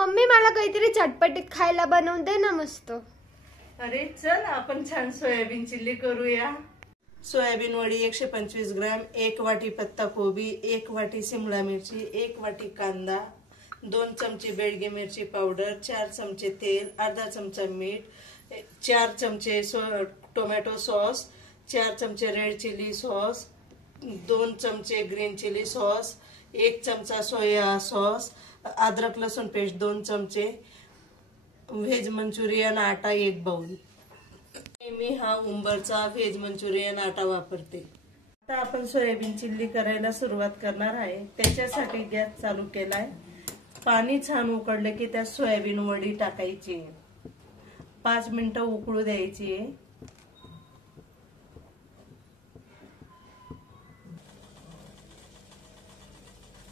Mummy मला काहीतरी चटपटीत खायला बनवून दे ना मस्त। अरे चल आपण छान सोयाबीन चिल्ली करूया। सोयाबीन वडी 125 ग्राम, 1 वाटी पत्ता कोबी, 1 वाटी शिमला मिरची, 1 वाटी कांदा, 2 चमचे बेडगी मिरची पावडर, 4 चमचे तेल, अर्धा चमचा मीठ, 4 चमचे टोमॅटो सॉस, 4 चमचे रेड चिली सॉस, 2 चमचे ग्रीन चिली सॉस, 1 चमचा सोया सॉस, अदरक लसूण पेस्ट 2 चमचे, व्हेज मंचुरियन आटा 1 बाउल। मी हा उंबरचा व्हेज मंचुरियन आटा वापरते। आता आपण सोयाबीन चिल्ली करायला सुरुवात करणार आहे। त्याच्यासाठी गॅस चालू केलाय। पाणी छान उकळलं की त्यात सोयाबीन वडी टाकायची, 5 मिनिटं उकळू द्यायची।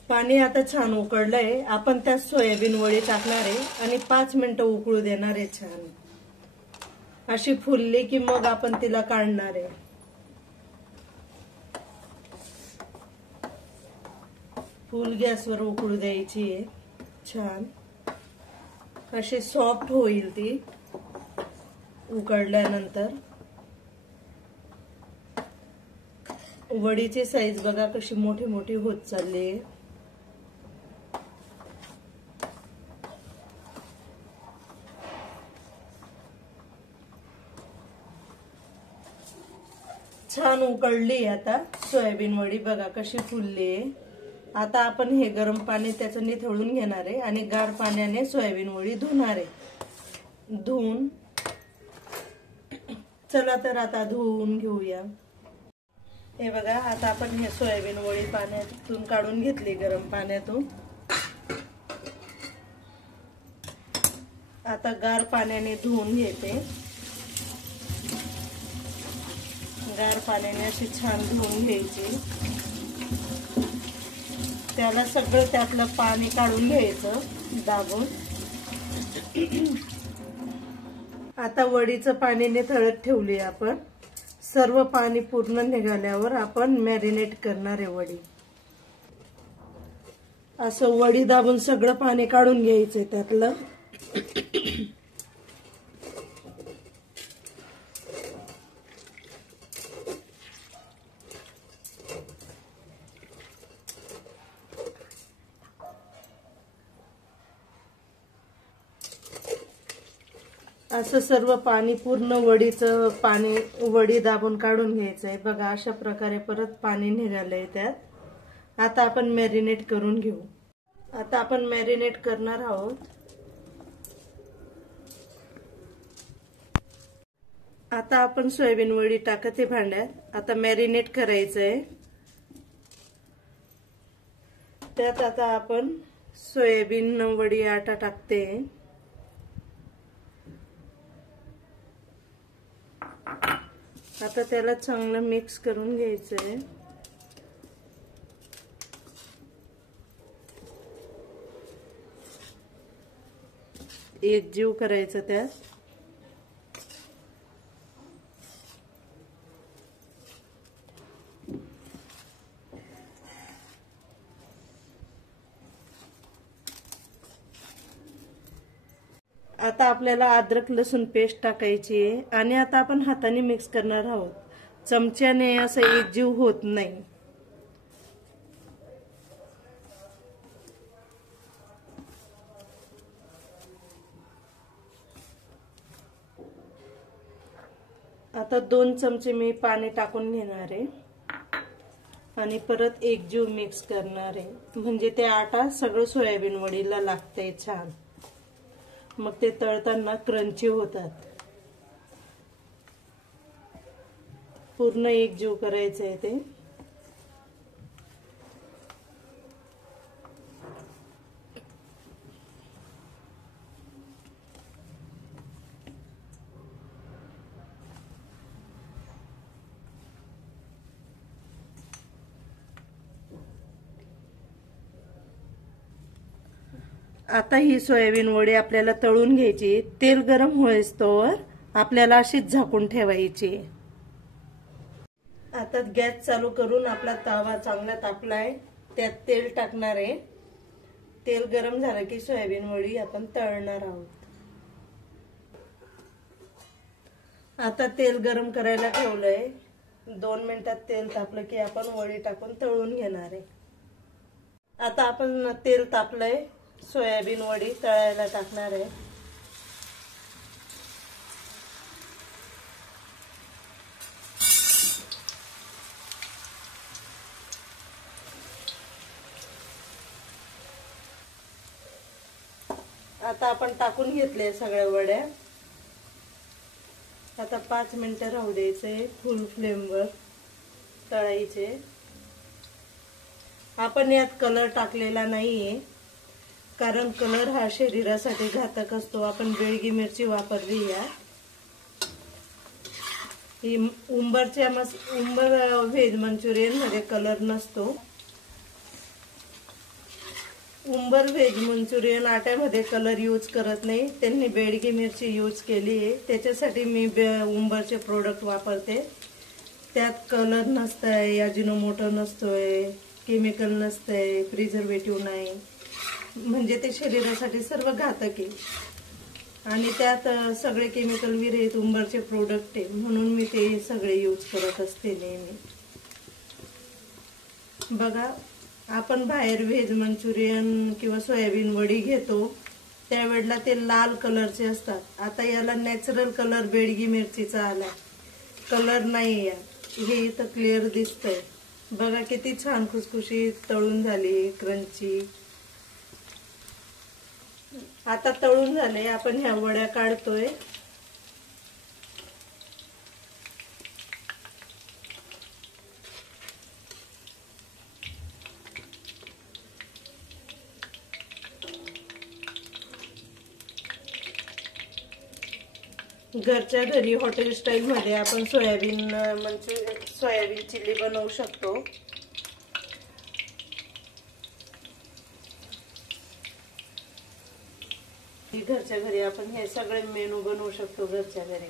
पाणी आता छान उकळलंय, आपण त्यात सोयाबीन वडी टाकणार आहे आणि 5 मिनिटं उकळू देणार आहे। छान अशी फुलली की मग आपण तिला काढणार आहे। फुल गॅसवर उकळू द्यायची आहे। छान अशी सॉफ्ट होईल ती उकळल्यानंतर। वडीची साईज बघा कशी मोठी मोठी होत चालली आहे। छान उकळली आता सोयाबीन वडी, बघा कशी फुलली आहे। आता आपण हे गरम पाणी त्याचं निथळून घेणार आहे आणि गार पाण्याने सोयाबीन वडी धुणार आहे। धुवून चला तर आता धुवून घेऊया। हे बघा आता आपण हे सोयाबीन वडी पाण्यातून काढून घेतली, गरम पाण्यातून। आता गार पाण्याने धुवून घेते। गार पाण्याने अशी छान धुवून घ्यायची। त्याला सगळं त्यातलं पाणी काढून घ्यायचं दाबून। आता वडीचं पाणी निथळत ठेवली आपण। सर्व पाणी पूर्ण निघाल्यावर आपण मॅरिनेट करणार आहे वडी। असं वडी दाबून सगळं पाणी काढून घ्यायचं त्यातलं। असं सर्व पाणी पूर्ण वडीचं पाणी वडी दाबून काढून घ्यायचंय। बघा अशा प्रकारे परत पाणी निघालंय त्यात। आता आपण मॅरिनेट करून घेऊ। आता आपण मॅरिनेट करणार आहोत। आता आपण सोयाबीन वडी टाकते भांड्यात। आता मॅरिनेट करायचंय। त्यात आता आपण सोयाबीन वडी आटा टाकते। आता त्याला चांगलं मिक्स करून घ्यायचंय। एकजीव करायचं त्यात। आता आपल्याला अद्रक लसूण पेस्ट टाकायची आहे आणि आता आपण हाताने मिक्स करणार आहोत। चमच्याने असं एकजीव होत नाही। आता 2 चमचे मी पाणी टाकून घेणार आहे आणि परत एकजीव मिक्स करणार आहे, म्हणजे ते आटा सगळं सोयाबीन वडीला लागतंय छान। मग ते तळताना क्रंची होतात। पूर्ण एकजीव करायचंय ते। आता ही सोयाबीन वडी आपल्याला तळून घ्यायची। तेल गरम होईस्तोवर आपल्याला अशीच झाकून ठेवायची। आता गॅस चालू करून आपला तवा चांगला तापलाय, त्यात तेल टाकणार आहे। तेल गरम झालं की सोयाबीन वडी आपण तळणार आहोत. आता तेल गरम करायला ठेवलंय. 2 मिनिटात तेल तापलं की आपण वडी टाकून तळून घेणार आहे. आता आपण तेल तापलंय, सोयाबीन वडी तळायला टाकणार आहे. आता आपण टाकून घेतले सगळ्या वड्या. आता 5 मिनिटं राहू द्यायचे फुल फ्लेमवर तळायचे. आपण यात कलर टाकलेला नाहीये, कारण कलर हा शरीरासाठी घातक असतो. आपण बेडगी मिरची वापरली यात. ही उंबर व्हेज मंचुरियन मध्ये कलर नसतो. उंबर व्हेज मंचुरियन आट्यामध्ये कलर यूज करत नाही, त्यांनी बेडगी मिरची यूज केली आहे. त्याच्यासाठी मी उंबरचे प्रोडक्ट वापरते. त्यात कलर नसतंय, अजिनोमोटो नसतोय, केमिकल नसतंय, प्रिझर्वेटिव्ह नाही. म्हणजे ते शरीरासाठी सर्व घातक आहे आणि त्यात सगळे केमिकल विरहित उंबरचे प्रोडक्ट आहे, म्हणून मी ते सगळे यूज करत असते नेहमी. बघा, आपण बाहेर व्हेज मंचुरियन किंवा सोयाबीन वडी घेतो त्यावेळेला ते लाल कलरचे असतात. आता याला नॅचरल कलर बेडगी मिरचीचा आलाय, कलर नाही यात. हे इथं क्लिअर दिसतंय. बघा किती छान खुसखुशीत तळून झाली, क्रंची. आता तळून झाले, आपण ह्या वड्या काढतोय. घरच्या घरी हॉटेल स्टाईल मध्ये आपण सोयाबीन चिल्ली बनवू शकतो. घरच्या घरी आपण हे सगळे मेनू बनवू शकतो घरच्या घरी.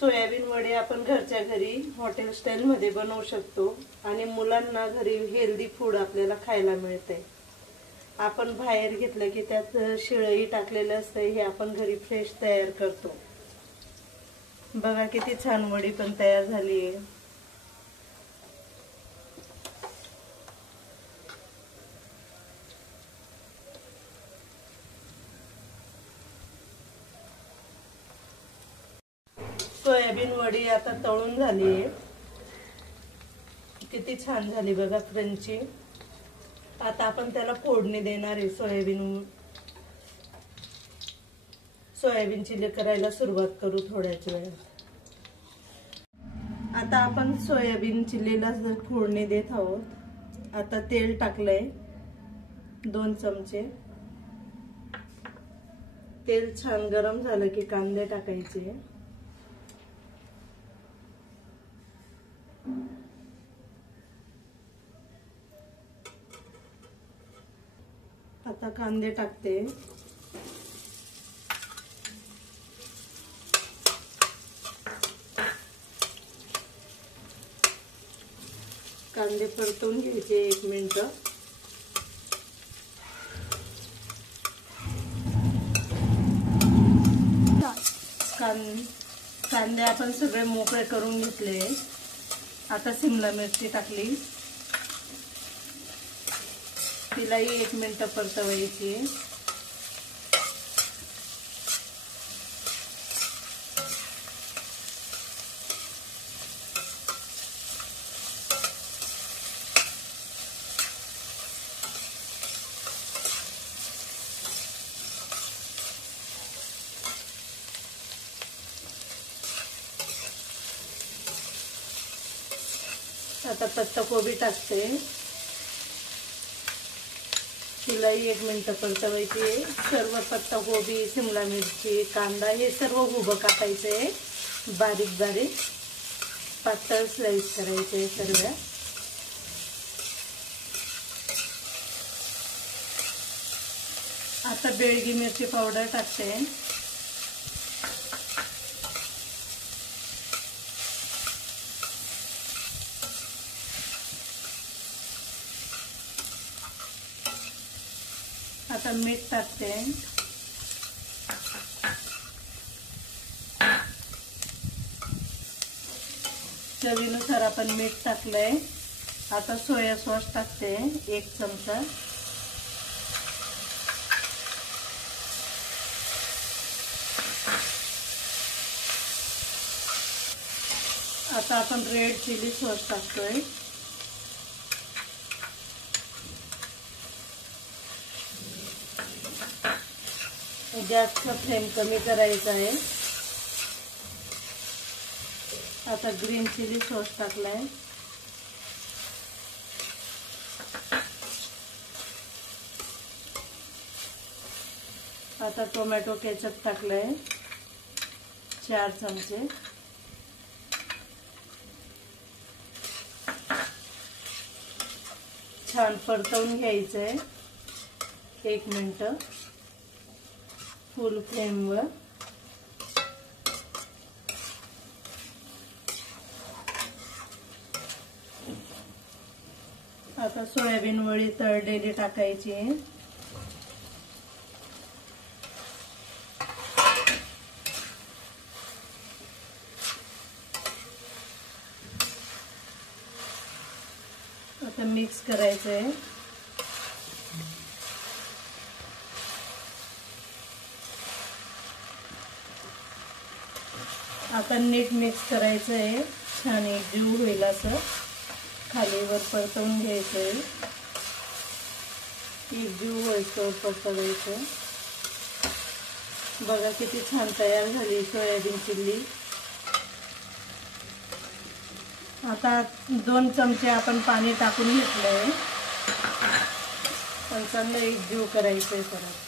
सोयाबीन वडे आपण घरच्या घरी हॉटेल स्टाईल मध्ये बनवू शकतो आणि मुलांना घरी हेल्दी फूड आपल्याला खायला मिळते. आपण बाहेर घेतलं की त्यात शिळही टाकलेलं असतं, हे आपण घरी फ्रेश तयार करतो. बघा किती छान वडी पण तयार झाली आहे. सोयाबीन वडी आता तळून झाली आहे. किती छान झाली बघा, क्रंची. आता आपण त्याला फोडणी देणार आहे. सोयाबीन चिल्ली करायला सुरुवात करू थोड्याच वेळात. आता आपण सोयाबीन चिल्लीला फोडणी देत आहोत. आता तेल टाकलंय 2 चमचे. तेल छान गरम झालं की कांदे टाकायचे. आता कांदे टाकते. कांदे परतून घ्यायचे 1 मिनिट. कांदे आपण सगळे मोकळे करून घेतले. आता शिमला मिरची टाकली, तिलाही 1 मिनिट परतवायची. आता पत्ताकोबी टाकते, तिलाही 1 मिनिट परतवायची. सर्व पत्ताकोबी, शिमला मिरची, कांदा हे सर्व उभं कापायचे, बारीक बारीक पातळ स्लाइस करायचे सर्व. आता बेडगी मिरची पावडर टाकते. आता मीठ टाकते. चवीनुसार आपण मीठ टाकलंय. आता सोया सॉस टाकते 1 चमचा. आता आपण रेड चिली सॉस टाकतोय. गॅसचा फ्लेम कमी करायचा आहे. आता ग्रीन चिली सॉस टाकलाय. आता टोमॅटो केचप टाकलाय 4 चमचे. छान परतवून घ्यायचंय 1 मिनिट फुल फ्लेमवर. आता सोयाबीन वडी तळलेली टाकायची. आता मिक्स करायचंय. आता नीट मिक्स करायचंय. छान एकजीव होईल असं खालीवर परतवून घ्यायचंय. एकजीव व्हायचं परतवायचं. बघा किती छान तयार झाली सोयाबीन चिल्ली. आता 2 चमचे आपण पाणी टाकून घेतलंय. पण चांगलं एकजीव करायचंय परत.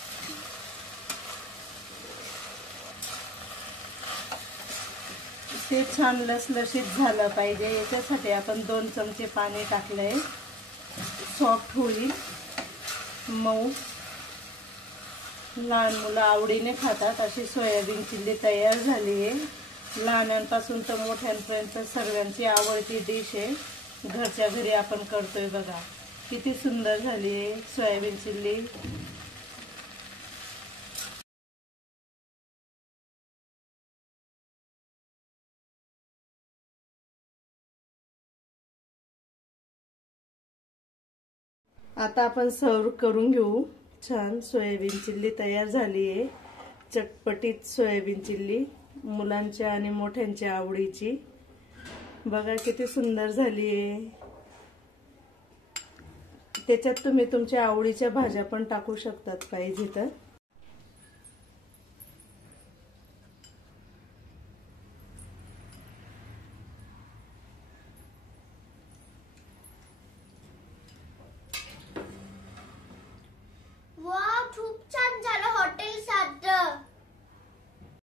ते छान लसलशीत झालं पाहिजे याच्यासाठी आपण 2 चमचे पाणी टाकलंय. सॉफ्ट होईल, मऊ. लहान मुलं आवडीने खातात अशी सोयाबीन चिल्ली तयार झाली आहे. लहानांपासून तर मोठ्यांपर्यंत सर्वांची आवडती डिश आहे. घरच्या घरी आपण करतोय. बघा किती सुंदर झाली आहे सोयाबीन चिल्ली. आता आपण सर्व करून घेऊ. छान सोयाबीन चिल्ली तयार झाली आहे. चटपटीत सोयाबीन चिल्ली, मुलांच्या आणि मोठ्यांच्या आवडीची. बघा किती सुंदर झाली आहे. त्याच्यात तुम्ही तुमच्या आवडीच्या भाज्या पण टाकू शकतात पाहिजे तर.